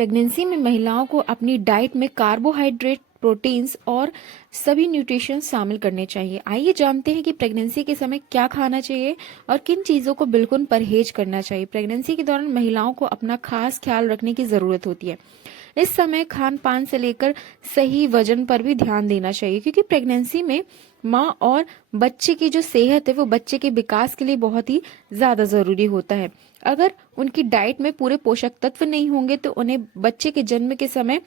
Pregnancy में महिलाओं को अपनी डाइट में कार्बोहाइड्रेट, प्रोटीन्स और सभी न्यूट्रिशन शामिल करने चाहिए। आइए जानते हैं कि प्रेगनेंसी के समय क्या खाना चाहिए और किन चीज़ों को बिल्कुल परहेज करना चाहिए। प्रेगनेंसी के दौरान महिलाओं को अपना खास ख्याल रखने की ज़रूरत होती है। इस समय खान पान से लेकर सही वजन पर भी ध्यान देना चाहिए, क्योंकि प्रेगनेंसी में माँ और बच्चे की जो सेहत है वो बच्चे के विकास के लिए बहुत ही ज्यादा जरूरी होता है। अगर उनकी डाइट में पूरे पोषक तत्व नहीं होंगे तो उन्हें बच्चे के जन्म के समय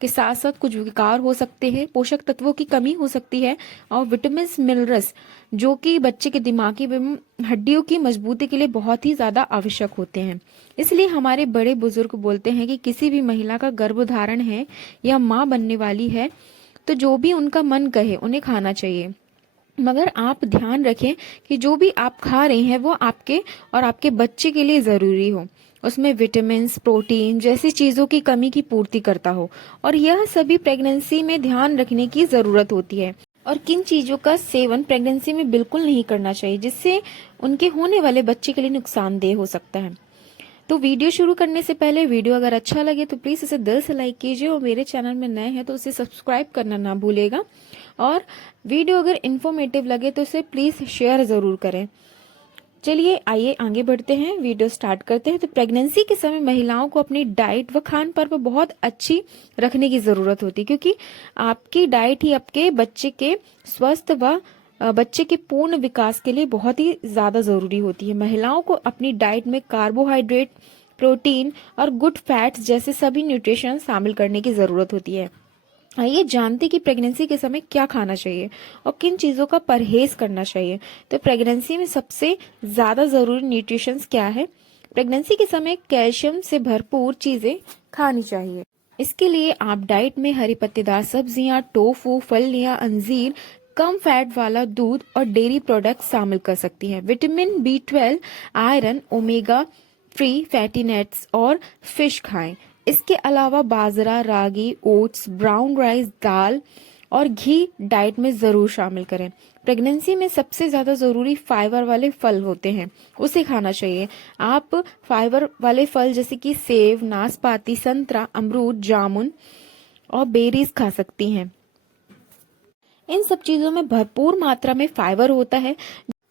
के साथ साथ कुछ विकार हो सकते हैं, पोषक तत्वों की कमी हो सकती है और विटामिन मिनरल्स जो कि बच्चे के दिमागी एवं हड्डियों की मजबूती के लिए बहुत ही ज्यादा आवश्यक होते हैं। इसलिए हमारे बड़े बुजुर्ग बोलते हैं कि किसी भी महिला का गर्भधारण है या माँ बनने वाली है तो जो भी उनका मन कहे उन्हें खाना चाहिए, मगर आप ध्यान रखें कि जो भी आप खा रहे हैं वो आपके और आपके बच्चे के लिए जरूरी हो, उसमें विटामिन, प्रोटीन जैसी चीजों की कमी की पूर्ति करता हो। और यह सभी प्रेगनेंसी में ध्यान रखने की जरूरत होती है। और किन चीजों का सेवन प्रेगनेंसी में बिल्कुल नहीं करना चाहिए जिससे उनके होने वाले बच्चे के लिए नुकसानदेह हो सकता है। तो वीडियो शुरू करने से पहले वीडियो अगर अच्छा लगे तो प्लीज इसे दिल से लाइक कीजिए और मेरे चैनल में नए हैं तो उसे सब्सक्राइब करना ना भूलेगा। और वीडियो अगर इन्फॉर्मेटिव लगे तो इसे प्लीज शेयर जरूर करें। चलिए आइए आगे बढ़ते हैं, वीडियो स्टार्ट करते हैं। तो प्रेगनेंसी के समय महिलाओं को अपनी डाइट व खान पान पर बहुत अच्छी रखने की जरूरत होती है, क्योंकि आपकी डाइट ही आपके बच्चे के स्वस्थ व बच्चे के पूर्ण विकास के लिए बहुत ही ज्यादा जरूरी होती है। महिलाओं को अपनी डाइट में कार्बोहाइड्रेट, प्रोटीन और गुड फैट्स जैसे सभी न्यूट्रिशन शामिल करने की जरूरत होती है। आइए जानते कि प्रेगनेंसी के समय क्या खाना चाहिए और किन चीजों का परहेज करना चाहिए। तो प्रेगनेंसी में सबसे ज्यादा जरूरी न्यूट्रिशन क्या है? प्रेगनेंसी के समय कैल्शियम से भरपूर चीजें खानी चाहिए। इसके लिए आप डाइट में हरी पत्तेदार सब्जियां, टोफू, फलियां, अंजीर, कम फैट वाला दूध और डेयरी प्रोडक्ट शामिल कर सकती हैं। Vitamin B12, iron, omega free fatty nuts और फिश खाएं। इसके अलावा बाजरा, रागी, ओट्स, ब्राउन राइस, दाल और घी डाइट में जरूर शामिल करें। प्रेगनेंसी में सबसे ज्यादा जरूरी फाइबर वाले फल होते हैं, उसे खाना चाहिए। आप फाइबर वाले फल जैसे कि सेब, नाशपाती, संतरा, अमरूद, जामुन और बेरीज खा सकती हैं। इन सब चीजों में भरपूर मात्रा में फाइबर होता है,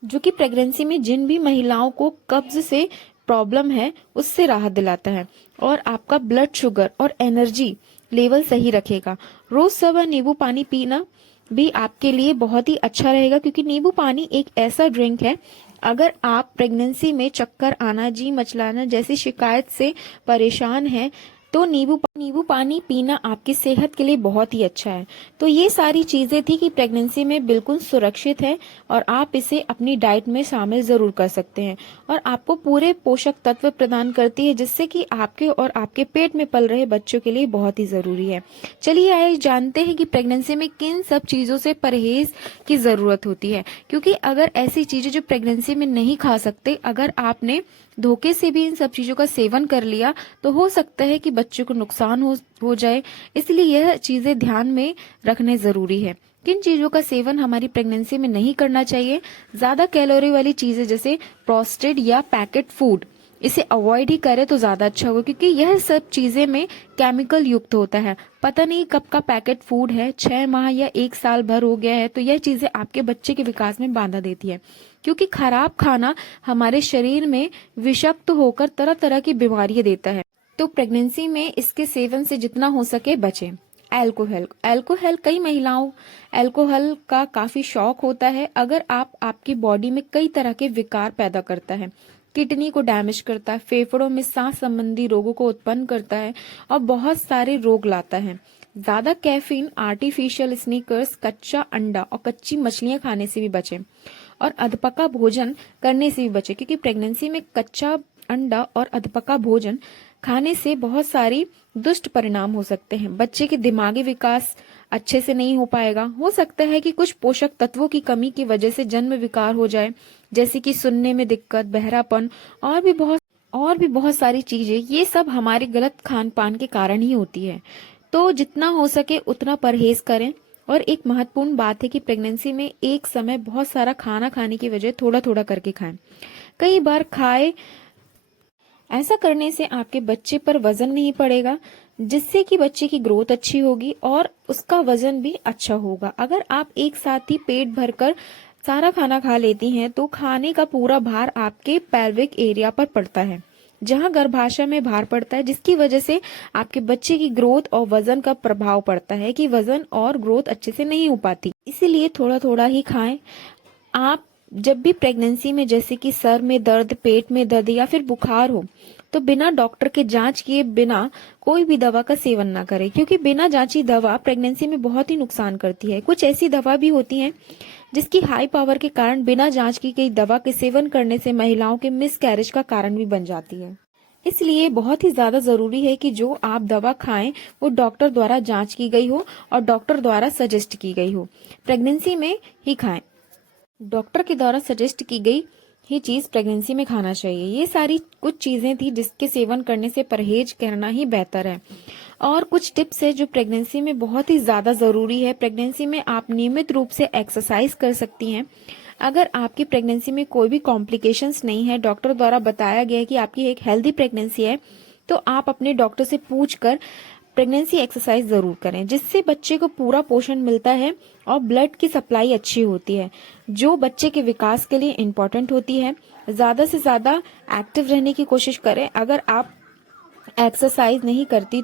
जो कि प्रेगनेंसी में जिन भी महिलाओं को कब्ज से प्रॉब्लम है उससे राहत दिलाता है और आपका ब्लड शुगर और एनर्जी लेवल सही रखेगा। रोज सुबह नींबू पानी पीना भी आपके लिए बहुत ही अच्छा रहेगा, क्योंकि नींबू पानी एक ऐसा ड्रिंक है, अगर आप प्रेगनेंसी में चक्कर आना, जी मचलाना जैसी शिकायत से परेशान हैं तो नींबू पानी पीना आपकी सेहत के लिए बहुत ही अच्छा है। तो ये सारी चीजें थी कि प्रेगनेंसी में बिल्कुल सुरक्षित है और आप इसे अपनी डाइट में शामिल जरूर कर सकते हैं और आपको पूरे पोषक तत्व प्रदान करती है, जिससे कि आपके और आपके पेट में पल रहे बच्चों के लिए बहुत ही जरूरी है। चलिए आइए जानते हैं कि प्रेगनेंसी में किन सब चीजों से परहेज की जरूरत होती है, क्योंकि अगर ऐसी चीजें जो प्रेगनेंसी में नहीं खा सकते, अगर आपने धोखे से भी इन सब चीजों का सेवन कर लिया तो हो सकता है कि बच्चे को नुकसान हो जाए। इसलिए यह चीजें ध्यान में रखने जरूरी है। किन चीजों का सेवन हमारी प्रेगनेंसी में नहीं करना चाहिए? ज्यादा कैलोरी वाली चीजें जैसे प्रोसेस्ड या पैकेट फूड, इसे अवॉइड ही करें तो ज्यादा अच्छा होगा, क्योंकि यह सब चीजें में केमिकल युक्त होता है। पता नहीं कब का पैकेट फूड है, 6 माह या 1 साल भर हो गया है, तो यह चीजें आपके बच्चे के विकास में बाधा देती है, क्योंकि खराब खाना हमारे शरीर में विषाक्त होकर तरह तरह की बीमारियां देता है। तो प्रेगनेंसी में इसके सेवन से जितना हो सके बचें। अल्कोहल कई महिलाओं अल्कोहल का काफी शौक होता है। अगर आपकी बॉडी में कई तरह के विकार पैदा करता है, किडनी को डैमेज करता है, फेफड़ों में सांस संबंधी रोगों को उत्पन्न करता है और बहुत सारे रोग लाता है। ज्यादा कैफीन, आर्टिफिशियल स्नीकर्स, कच्चा अंडा और कच्ची मछलियां खाने से भी बचें और अधपका भोजन करने से भी बचें, क्योंकि प्रेगनेंसी में कच्चा अंडा और अधपका भोजन खाने से बहुत सारी दुष्ट परिणाम हो सकते हैं। बच्चे के दिमागी विकास अच्छे से नहीं हो पाएगा। हो सकता है कि कुछ पोषक तत्वों की कमी की वजह से जन्म विकार हो जाए, जैसे कि सुनने में दिक्कत, बहरापन और भी बहुत सारी चीजें। ये सब हमारे गलत खान पान के कारण ही होती है। तो जितना हो सके उतना परहेज करें। और एक महत्वपूर्ण बात है कि प्रेगनेंसी में एक समय बहुत सारा खाना खाने की वजह थोड़ा थोड़ा करके खाएं। कई बार ऐसा करने से आपके बच्चे पर वजन नहीं पड़ेगा, जिससे कि बच्चे की ग्रोथ अच्छी होगी और उसका वजन भी अच्छा होगा। अगर आप एक साथ ही पेट भरकर सारा खाना खा लेती हैं तो खाने का पूरा भार आपके पेल्विक एरिया पर पड़ता है, जहां गर्भाशय में भार पड़ता है, जिसकी वजह से आपके बच्चे की ग्रोथ और वजन का प्रभाव पड़ता है कि वजन और ग्रोथ अच्छे से नहीं हो पाती। इसीलिए थोड़ा थोड़ा ही खाएं। आप जब भी प्रेगनेंसी में जैसे कि सर में दर्द, पेट में दर्द या फिर बुखार हो तो बिना डॉक्टर के जांच किए बिना कोई भी दवा का सेवन ना करें, क्योंकि बिना जांची दवा प्रेगनेंसी में बहुत ही नुकसान करती है। कुछ ऐसी दवा भी होती हैं जिसकी हाई पावर के कारण बिना जांच की गई दवा के सेवन करने से महिलाओं के मिसकैरेज का कारण भी बन जाती है। इसलिए बहुत ही ज्यादा जरूरी है कि जो आप दवा खाएं वो डॉक्टर द्वारा जांच की गई हो और डॉक्टर द्वारा सजेस्ट की गई हो। प्रेगनेंसी में ही खाएं। डॉक्टर के द्वारा सजेस्ट की गई ही चीज प्रेगनेंसी में खाना चाहिए। ये सारी कुछ चीजें थी जिसके सेवन करने से परहेज करना ही बेहतर है। और कुछ टिप्स है जो प्रेगनेंसी में बहुत ही ज्यादा जरूरी है। प्रेगनेंसी में आप नियमित रूप से एक्सरसाइज कर सकती हैं। अगर आपकी प्रेगनेंसी में कोई भी कॉम्प्लिकेशंस नहीं है, डॉक्टर द्वारा बताया गया है कि आपकी एक हेल्दी प्रेगनेंसी है, तो आप अपने डॉक्टर से पूछकर प्रेगनेंसी एक्सरसाइज जरूर करें, जिससे बच्चे को पूरा पोषण मिलता है और ब्लड की सप्लाई अच्छी होती है, जो बच्चे के विकास के लिए इम्पोर्टेंट होती है। ज्यादा से ज्यादा एक्टिव रहने की कोशिश करें। अगर आप एक्सरसाइज नहीं करती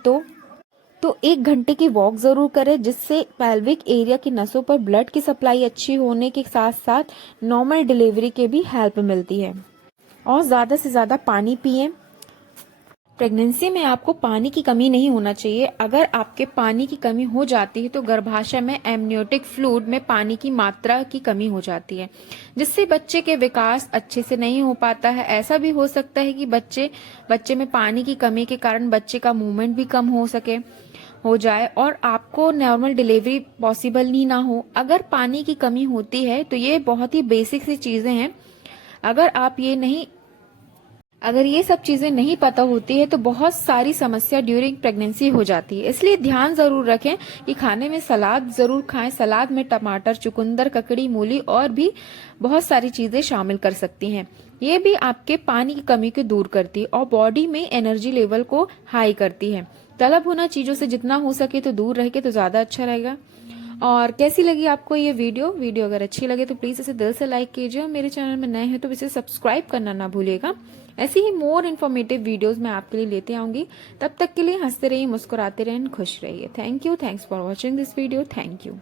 तो 1 घंटे की वॉक जरूर करें, जिससे पेल्विक एरिया की नसों पर ब्लड की सप्लाई अच्छी होने के साथ साथ नॉर्मल डिलीवरी के भी हेल्प मिलती है। और ज्यादा से ज्यादा पानी पिएं। प्रेगनेंसी में आपको पानी की कमी नहीं होना चाहिए। अगर आपके पानी की कमी हो जाती है तो गर्भाशय में एमनियोटिक फ्लूइड में पानी की मात्रा की कमी हो जाती है, जिससे बच्चे के विकास अच्छे से नहीं हो पाता है। ऐसा भी हो सकता है कि बच्चे में पानी की कमी के कारण बच्चे का मूवमेंट भी कम हो जाए और आपको नॉर्मल डिलीवरी पॉसिबल ही ना हो। अगर पानी की कमी होती है तो ये बहुत ही बेसिक सी चीजें हैं। अगर ये सब चीजें नहीं पता होती है तो बहुत सारी समस्या ड्यूरिंग प्रेगनेंसी हो जाती है। इसलिए ध्यान जरूर रखें कि खाने में सलाद जरूर खाएं। सलाद में टमाटर, चुकंदर, ककड़ी, मूली और भी बहुत सारी चीजें शामिल कर सकती हैं। ये भी आपके पानी की कमी को दूर करती है और बॉडी में एनर्जी लेवल को हाई करती है। तलब भुना चीजों से जितना हो सके तो दूर रह के तो ज्यादा अच्छा रहेगा। और कैसी लगी आपको ये वीडियो अगर अच्छी लगे तो प्लीज इसे दिल से लाइक कीजिए और मेरे चैनल में नए हैं तो इसे सब्सक्राइब करना ना भूलिएगा। ऐसी ही मोर इन्फॉर्मेटिव वीडियोस मैं आपके लिए लेते आऊंगी। तब तक के लिए हंसते रहिए, मुस्कुराते रहिए, खुश रहिए। Thank you. Thanks for watching this video. Thank you.